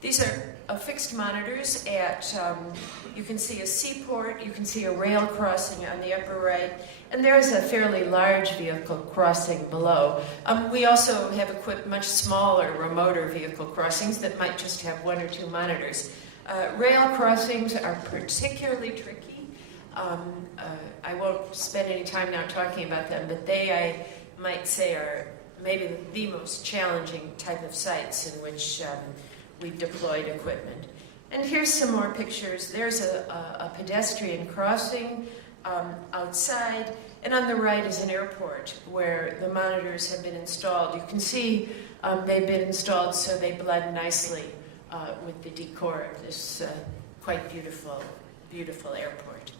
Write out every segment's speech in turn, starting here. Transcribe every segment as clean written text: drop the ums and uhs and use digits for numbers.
These are fixed monitors at, you can see a seaport, you can see a rail crossing on the upper right, and there's a fairly large vehicle crossing below. We also have equipped much smaller, remoter vehicle crossings that might just have 1 or 2 monitors. Rail crossings are particularly tricky. I won't spend any time now talking about them, but they, I might say, are maybe the most challenging type of sites in which we've deployed equipment. And here's some more pictures. There's a pedestrian crossing outside, and on the right is an airport where the monitors have been installed. You can see they've been installed so they blend nicely with the decor of this quite beautiful, beautiful airport.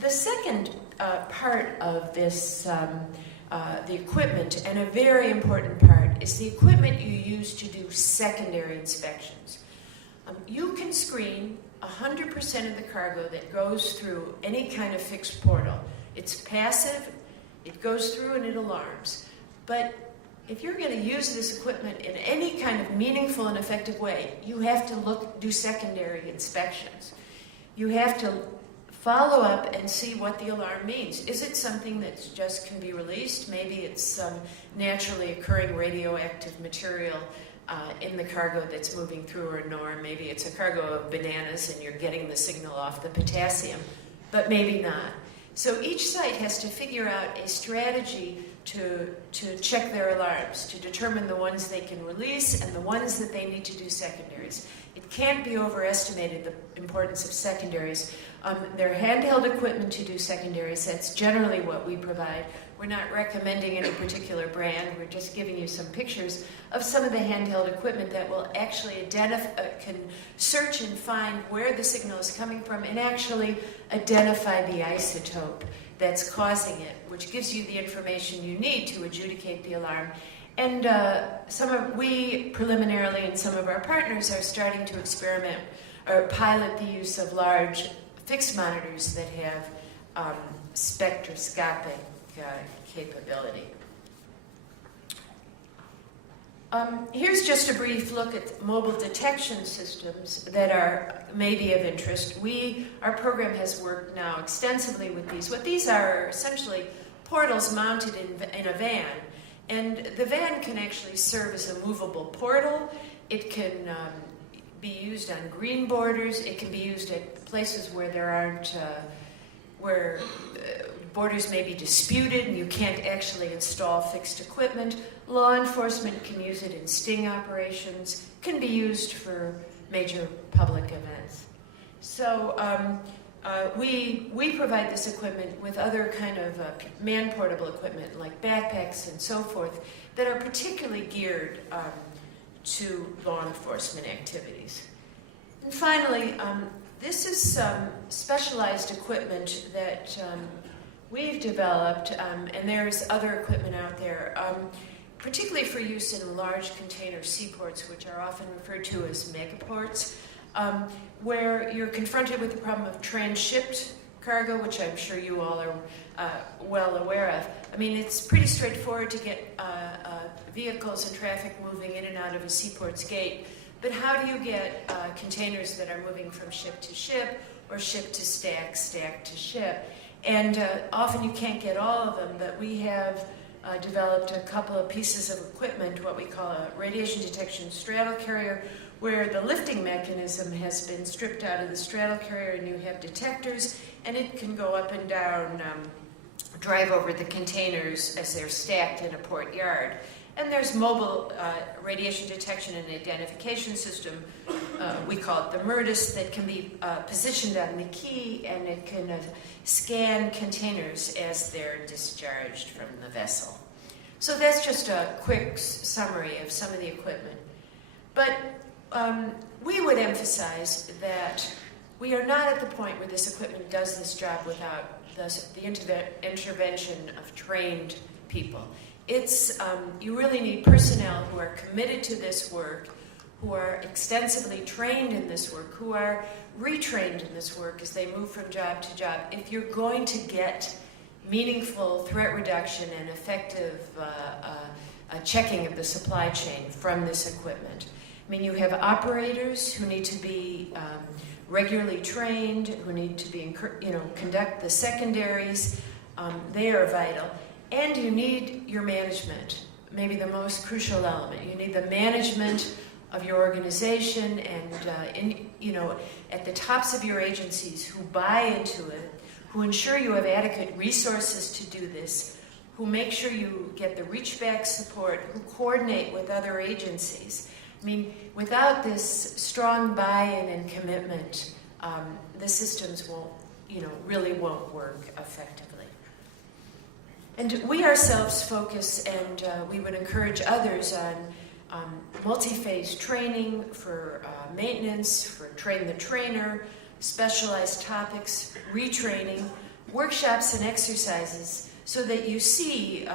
The second part of this, the equipment, and a very important part, is the equipment you use to do secondary inspections. You can screen 100% of the cargo that goes through any kind of fixed portal. It's passive, it goes through and it alarms. But if you're going to use this equipment in any kind of meaningful and effective way, you have to do secondary inspections. You have to follow up and see what the alarm means. Is it something that just can be released? Maybe it's some naturally occurring radioactive material in the cargo that's moving through, or maybe it's a cargo of bananas and you're getting the signal off the potassium, but maybe not. So each site has to figure out a strategy to check their alarms, to determine the ones they can release and the ones that they need to do secondaries. It can't be overestimated, the importance of secondaries. They're handheld equipment to do secondaries. That's generally what we provide. We're not recommending any particular brand. We're just giving you some pictures of some of the handheld equipment that will actually can search and find where the signal is coming from and actually identify the isotope that's causing it, which gives you the information you need to adjudicate the alarm. And we preliminarily, and some of our partners, are starting to experiment or pilot the use of large fixed monitors that have spectroscopic capability. Here's just a brief look at mobile detection systems that are maybe of interest. Our program has worked now extensively with these. What these are essentially portals mounted in a van. And the van can actually serve as a movable portal. It can be used on green borders. It can be used at places where there aren't, where borders may be disputed and you can't actually install fixed equipment. Law enforcement can use it in sting operations, can be used for major public events. So we provide this equipment with other kind of man-portable equipment like backpacks and so forth that are particularly geared to law enforcement activities. And finally, this is some specialized equipment that we've developed, and there's other equipment out there, particularly for use in large container seaports, which are often referred to as megaports, where you're confronted with the problem of transshipped cargo, which I'm sure you all are well aware of. I mean, it's pretty straightforward to get vehicles and traffic moving in and out of a seaport's gate, but how do you get containers that are moving from ship to ship, or ship to stack, stack to ship? And often you can't get all of them, but we have developed a couple of pieces of equipment, what we call a radiation detection straddle carrier, where the lifting mechanism has been stripped out of the straddle carrier and you have detectors, and it can go up and down, drive over the containers as they're stacked in a port yard. And there's mobile radiation detection and identification system, we call it the MIRDIS, that can be positioned on the key, and it can scan containers as they're discharged from the vessel. So that's just a quick summary of some of the equipment. But we would emphasize that we are not at the point where this equipment does this job without the intervention of trained people. You really need personnel who are committed to this work, who are extensively trained in this work, who are retrained in this work as they move from job to job. If you're going to get meaningful threat reduction and effective checking of the supply chain from this equipment. I mean, you have operators who need to be regularly trained, who need to be, conduct the secondaries. They are vital. And you need your management, maybe the most crucial element. You need the management of your organization and, at the tops of your agencies who buy into it, who ensure you have adequate resources to do this, who make sure you get the reach-back support, who coordinate with other agencies. I mean, without this strong buy-in and commitment, the systems won't, really won't work effectively. And we ourselves focus, and we would encourage others on multi-phase training for maintenance, for train the trainer, specialized topics, retraining, workshops and exercises, so that you see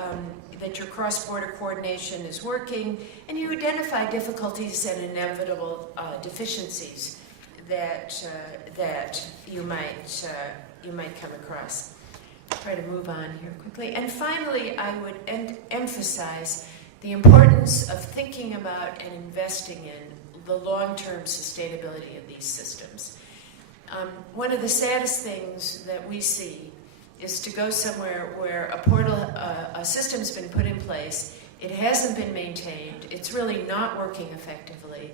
that your cross-border coordination is working, and you identify difficulties and inevitable deficiencies that you might come across. Try to move on here quickly. And finally, I would emphasize the importance of thinking about and investing in the long-term sustainability of these systems. One of the saddest things that we see is to go somewhere where a system's been put in place, it hasn't been maintained, it's really not working effectively,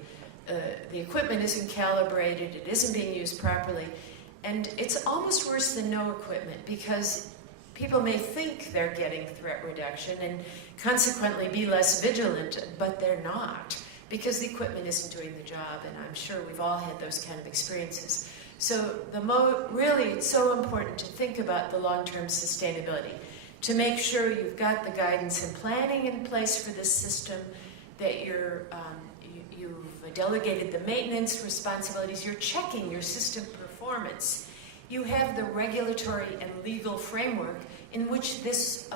the equipment isn't calibrated, it isn't being used properly, and it's almost worse than no equipment, because people may think they're getting threat reduction and consequently be less vigilant, but they're not, because the equipment isn't doing the job, and I'm sure we've all had those kind of experiences. So really, it's so important to think about the long-term sustainability, to make sure you've got the guidance and planning in place for this system, that you've delegated the maintenance responsibilities, you're checking your system performance. You have the regulatory and legal framework in which this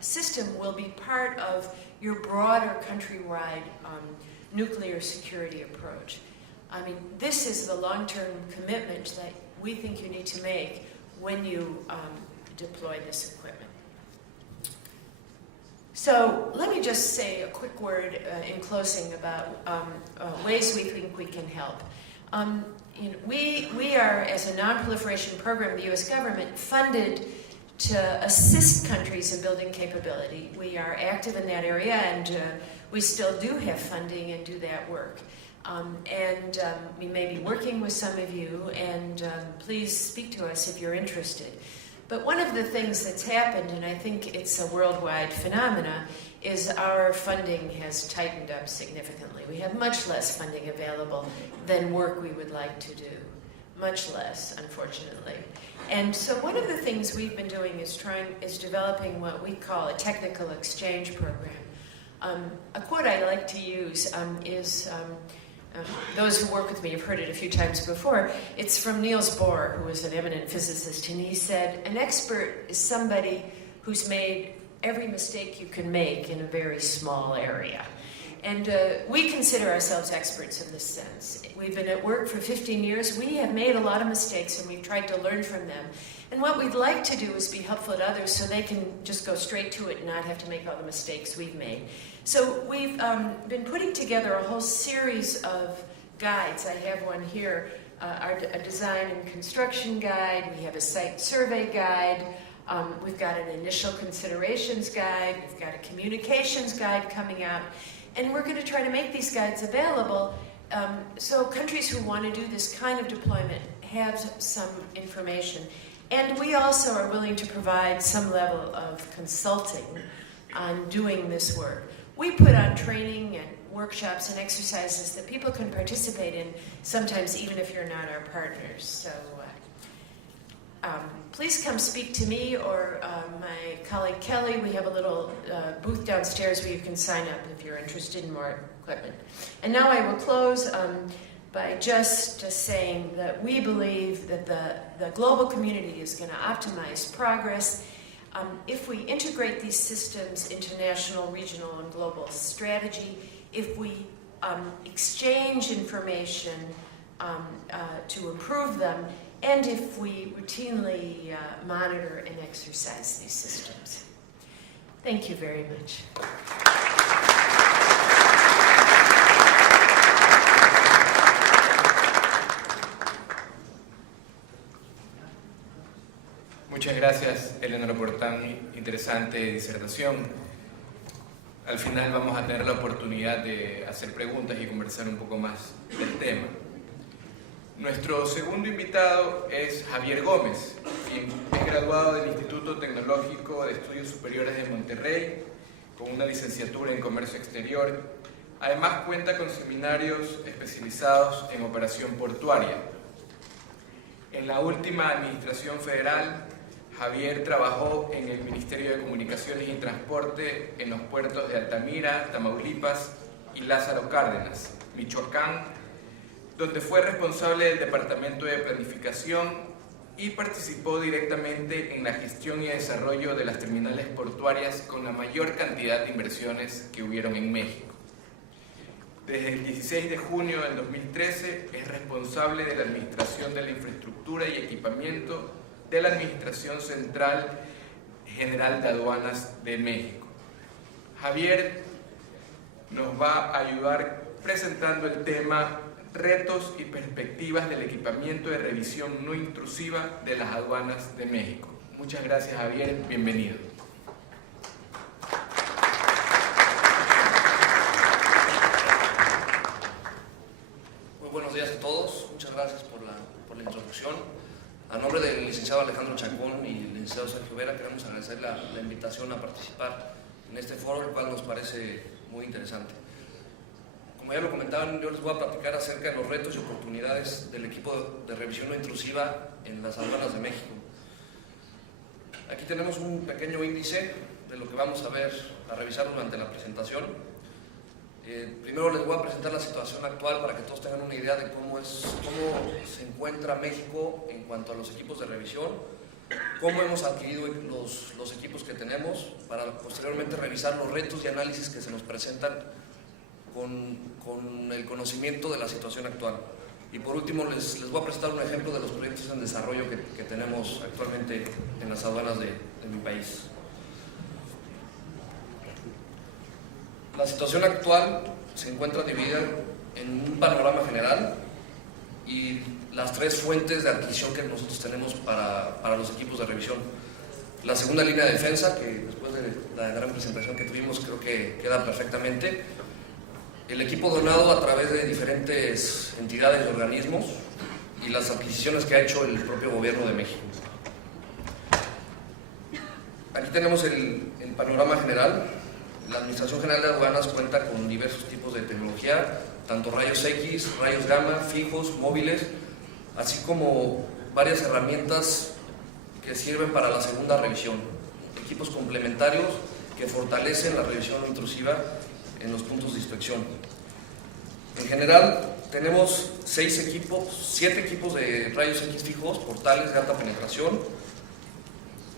system will be part of your broader countrywide nuclear security approach. I mean, this is the long-term commitment that we think you need to make when you deploy this equipment. So let me just say a quick word in closing about ways we think we can help. We are, as a non-proliferation program, the U.S. government, funded to assist countries in building capability. We are active in that area, and we still do have funding and do that work. We may be working with some of you, and please speak to us if you're interested. But one of the things that's happened, and I think it's a worldwide phenomena, is our funding has tightened up significantly. We have much less funding available than work we would like to do. Much less, unfortunately. And so one of the things we've been doing is developing what we call a technical exchange program. A quote I like to use is, those who work with me have heard it a few times before. It's from Niels Bohr, who was an eminent physicist, and he said, an expert is somebody who's made every mistake you can make in a very small area. And we consider ourselves experts in this sense. We've been at work for 15 years. We have made a lot of mistakes, and we've tried to learn from them. And what we'd like to do is be helpful to others so they can just go straight to it and not have to make all the mistakes we've made. So we've been putting together a whole series of guides. I have one here, a design and construction guide. We have a site survey guide. We've got an initial considerations guide. We've got a communications guide coming out. And we're going to try to make these guides available so countries who want to do this kind of deployment have some information. And we also are willing to provide some level of consulting on doing this work. We put on training and workshops and exercises that people can participate in, sometimes even if you're not our partners. So please come speak to me or my colleague Kelly. We have a little booth downstairs where you can sign up if you're interested in more equipment. And now I will close by just saying that we believe that the global community is going to optimize progress if we integrate these systems into national, regional, and global strategy, if we exchange information to improve them, and if we routinely monitor and exercise these systems. Thank you very much. Muchas gracias, Eleanor, por tan interesante disertación. Al final vamos a tener la oportunidad de hacer preguntas y conversar un poco más del tema. Nuestro segundo invitado es Javier Gómez, quien es graduado del Instituto Tecnológico de Estudios Superiores de Monterrey, con una licenciatura en Comercio Exterior. Además cuenta con seminarios especializados en operación portuaria. En la última administración federal, Javier trabajó en el Ministerio de Comunicaciones y Transporte en los puertos de Altamira, Tamaulipas y Lázaro Cárdenas, Michoacán, donde fue responsable del Departamento de Planificación y participó directamente en la gestión y desarrollo de las terminales portuarias con la mayor cantidad de inversiones que hubieron en México. Desde el 16 de junio del 2013 es responsable de la Administración de la Infraestructura y Equipamiento de la Administración Central General de Aduanas de México. Javier nos va a ayudar presentando el tema Retos y perspectivas del equipamiento de revisión no intrusiva de las aduanas de México. Muchas gracias, Javier. Bienvenido. Muy buenos días a todos. Muchas gracias por la introducción. A nombre del licenciado Alejandro Chacón y el licenciado Sergio Vera, queremos agradecer la invitación a participar en este foro, el cual nos parece muy interesante. Como ya lo comentaban, yo les voy a platicar acerca de los retos y oportunidades del equipo de revisión no intrusiva en las aduanas de México. Aquí tenemos un pequeño índice de lo que vamos a revisar durante la presentación. Primero les voy a presentar la situación actual para que todos tengan una idea de cómo se encuentra México en cuanto a los equipos de revisión, cómo hemos adquirido los equipos que tenemos, para posteriormente revisar los retos y análisis que se nos presentan con el conocimiento de la situación actual. Y por último les voy a presentar un ejemplo de los proyectos en desarrollo que tenemos actualmente en las aduanas de mi país. La situación actual se encuentra dividida en un panorama general y las tres fuentes de adquisición que nosotros tenemos para los equipos de revisión. La segunda línea de defensa, que después de la gran presentación que tuvimos creo que queda perfectamente. El equipo donado a través de diferentes entidades y organismos y las adquisiciones que ha hecho el propio gobierno de México. Aquí tenemos el panorama general. La Administración General de Aduanas cuenta con diversos tipos de tecnología, tanto rayos X, rayos gamma, fijos, móviles, así como varias herramientas que sirven para la segunda revisión, equipos complementarios que fortalecen la revisión no intrusiva en los puntos de inspección. En general tenemos 7 equipos de rayos X fijos, portales de alta penetración,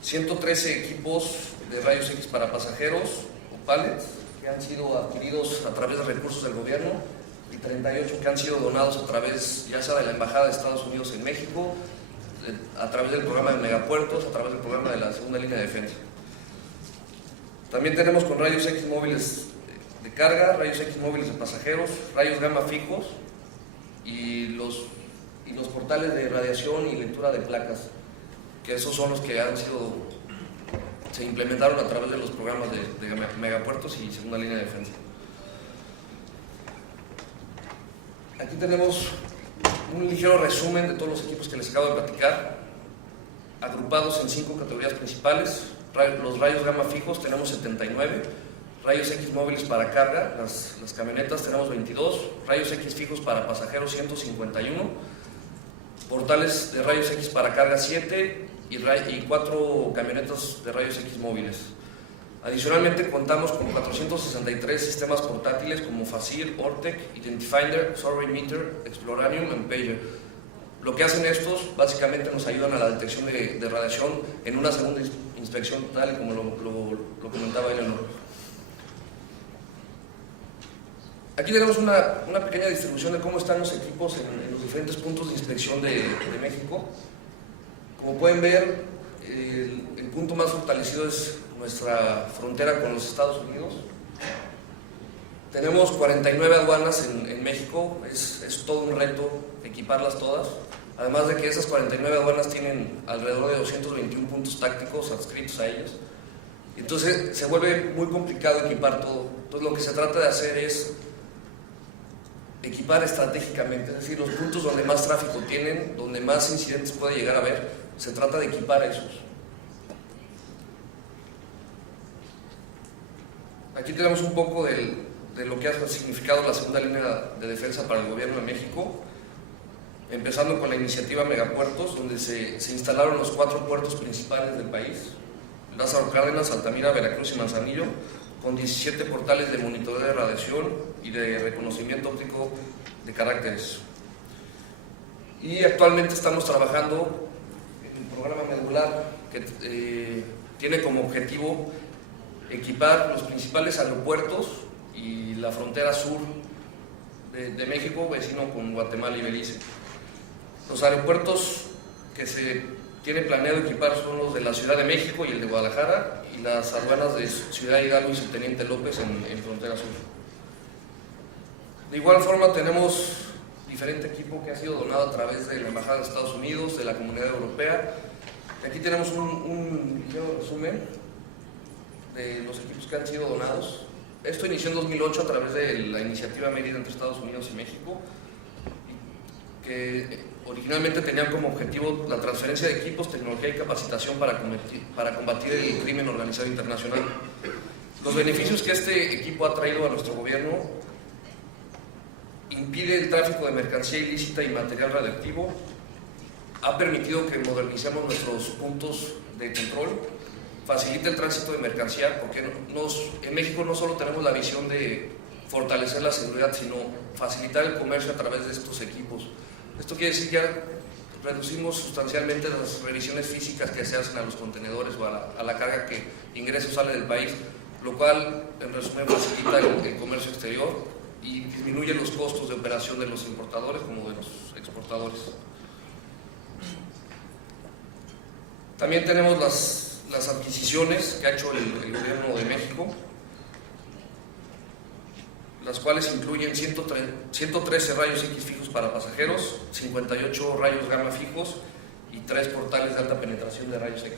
113 equipos de rayos X para pasajeros, pallets, que han sido adquiridos a través de recursos del gobierno, y 38 que han sido donados a través ya sea de la Embajada de Estados Unidos en México, a través del programa de megapuertos, a través del programa de la segunda línea de defensa. También tenemos con rayos X móviles de carga, rayos X móviles de pasajeros, rayos gamma fijos y los portales de radiación y lectura de placas, que esos son los que se implementaron a través de los programas de megapuertos y segunda línea de defensa. Aquí tenemos un ligero resumen de todos los equipos que les acabo de platicar, agrupados en 5 categorías principales. Los rayos gamma fijos tenemos 79, rayos X móviles para carga, las camionetas tenemos 22, rayos X fijos para pasajeros 151, portales de rayos X para carga 7 y 4 camionetas de rayos X móviles. Adicionalmente contamos con 463 sistemas portátiles como FACIR, Ortec, Identifinder, Survey Meter, Explorarium y Pager. Lo que hacen estos básicamente nos ayudan a la detección de radiación en una segunda inspección, tal y como lo comentaba Eleanor. Aquí tenemos una pequeña distribución de cómo están los equipos en los diferentes puntos de inspección de México. Como pueden ver, el punto más fortalecido es nuestra frontera con los Estados Unidos. Tenemos 49 aduanas en México, es todo un reto equiparlas todas. además de que esas 49 aduanas tienen alrededor de 221 puntos tácticos adscritos a ellos. Entonces se vuelve muy complicado equipar todo. Entonces lo que se trata de hacer es equipar estratégicamente, es decir, los puntos donde más tráfico tienen, donde más incidentes puede llegar a haber, se trata de equipar esos. Aquí tenemos un poco de lo que ha significado la segunda línea de defensa para el gobierno de México, empezando con la iniciativa Megapuertos, donde se instalaron los 4 puertos principales del país: Lázaro Cárdenas, Altamira, Veracruz y Manzanillo, con 17 portales de monitoreo de radiación y de reconocimiento óptico de caracteres. Y actualmente estamos trabajando en un programa medular que tiene como objetivo equipar los principales aeropuertos y la frontera sur de México, vecino con Guatemala y Belice. Los aeropuertos que se tiene planeado equipar son los de la Ciudad de México y el de Guadalajara, y las aduanas de Ciudad Hidalgo y Subteniente López en frontera sur. De igual forma tenemos diferente equipo que ha sido donado a través de la Embajada de Estados Unidos, de la Comunidad Europea. Aquí tenemos un ligero resumen de los equipos que han sido donados. Esto inició en 2008 a través de la iniciativa Mérida entre Estados Unidos y México, que originalmente tenían como objetivo la transferencia de equipos, tecnología y capacitación para combatir el crimen organizado internacional. Los beneficios que este equipo ha traído a nuestro gobierno: impide el tráfico de mercancía ilícita y material radiactivo, ha permitido que modernicemos nuestros puntos de control, facilita el tránsito de mercancía, porque en México no solo tenemos la visión de fortalecer la seguridad, sino facilitar el comercio a través de estos equipos. Esto quiere decir que ya reducimos sustancialmente las revisiones físicas que se hacen a los contenedores o a la carga que ingresa o sale del país, lo cual, en resumen, facilita el comercio exterior y disminuye los costos de operación de los importadores como de los exportadores. También tenemos las adquisiciones que ha hecho el gobierno de México, las cuales incluyen 113 rayos X fijos para pasajeros, 58 rayos gamma fijos y 3 portales de alta penetración de rayos X.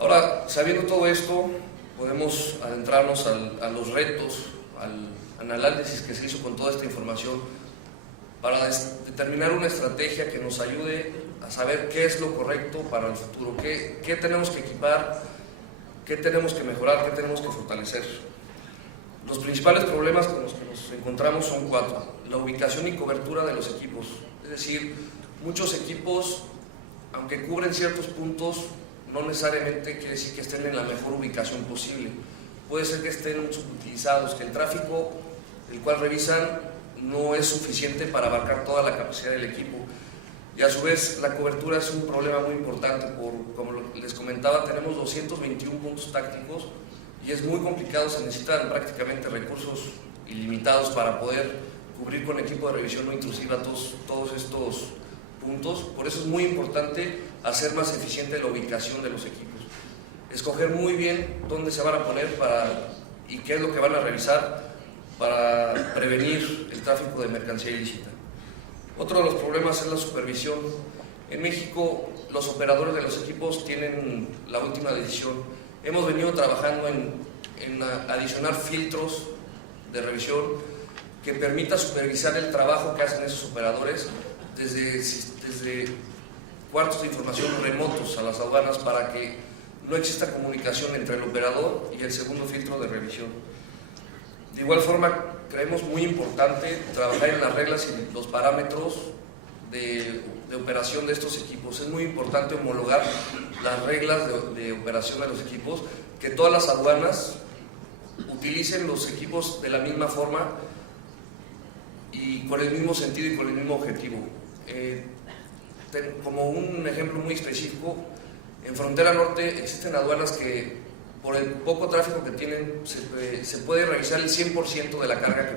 Ahora, sabiendo todo esto, podemos adentrarnos a los retos, al análisis que se hizo con toda esta información, para determinar una estrategia que nos ayude a saber qué es lo correcto para el futuro, qué tenemos que equipar, qué tenemos que mejorar, qué tenemos que fortalecer. Los principales problemas con los que nos encontramos son 4. La ubicación y cobertura de los equipos. Es decir, muchos equipos, aunque cubren ciertos puntos, no necesariamente quiere decir que estén en la mejor ubicación posible. Puede ser que estén subutilizados, que el tráfico el cual revisan no es suficiente para abarcar toda la capacidad del equipo. Y a su vez, la cobertura es un problema muy importante. Como les comentaba, tenemos 221 puntos tácticos y es muy complicado, se necesitan prácticamente recursos ilimitados para poder cubrir con equipo de revisión no intrusiva todos estos puntos. Por eso es muy importante hacer más eficiente la ubicación de los equipos, escoger muy bien dónde se van a poner y qué es lo que van a revisar para prevenir el tráfico de mercancía ilícita. Otro de los problemas es la supervisión. En México, los operadores de los equipos tienen la última decisión. Hemos venido trabajando en adicionar filtros de revisión que permita supervisar el trabajo que hacen esos operadores desde cuartos de información remotos a las aduanas, para que no exista comunicación entre el operador y el segundo filtro de revisión. De igual forma, creemos muy importante trabajar en las reglas y los parámetros de operación de estos equipos. Es muy importante homologar las reglas de operación de los equipos, que todas las aduanas utilicen los equipos de la misma forma y con el mismo sentido y con el mismo objetivo. Como un ejemplo muy específico, en frontera norte existen aduanas que, por el poco tráfico que tienen, se puede revisar el 100% de la carga que pasa.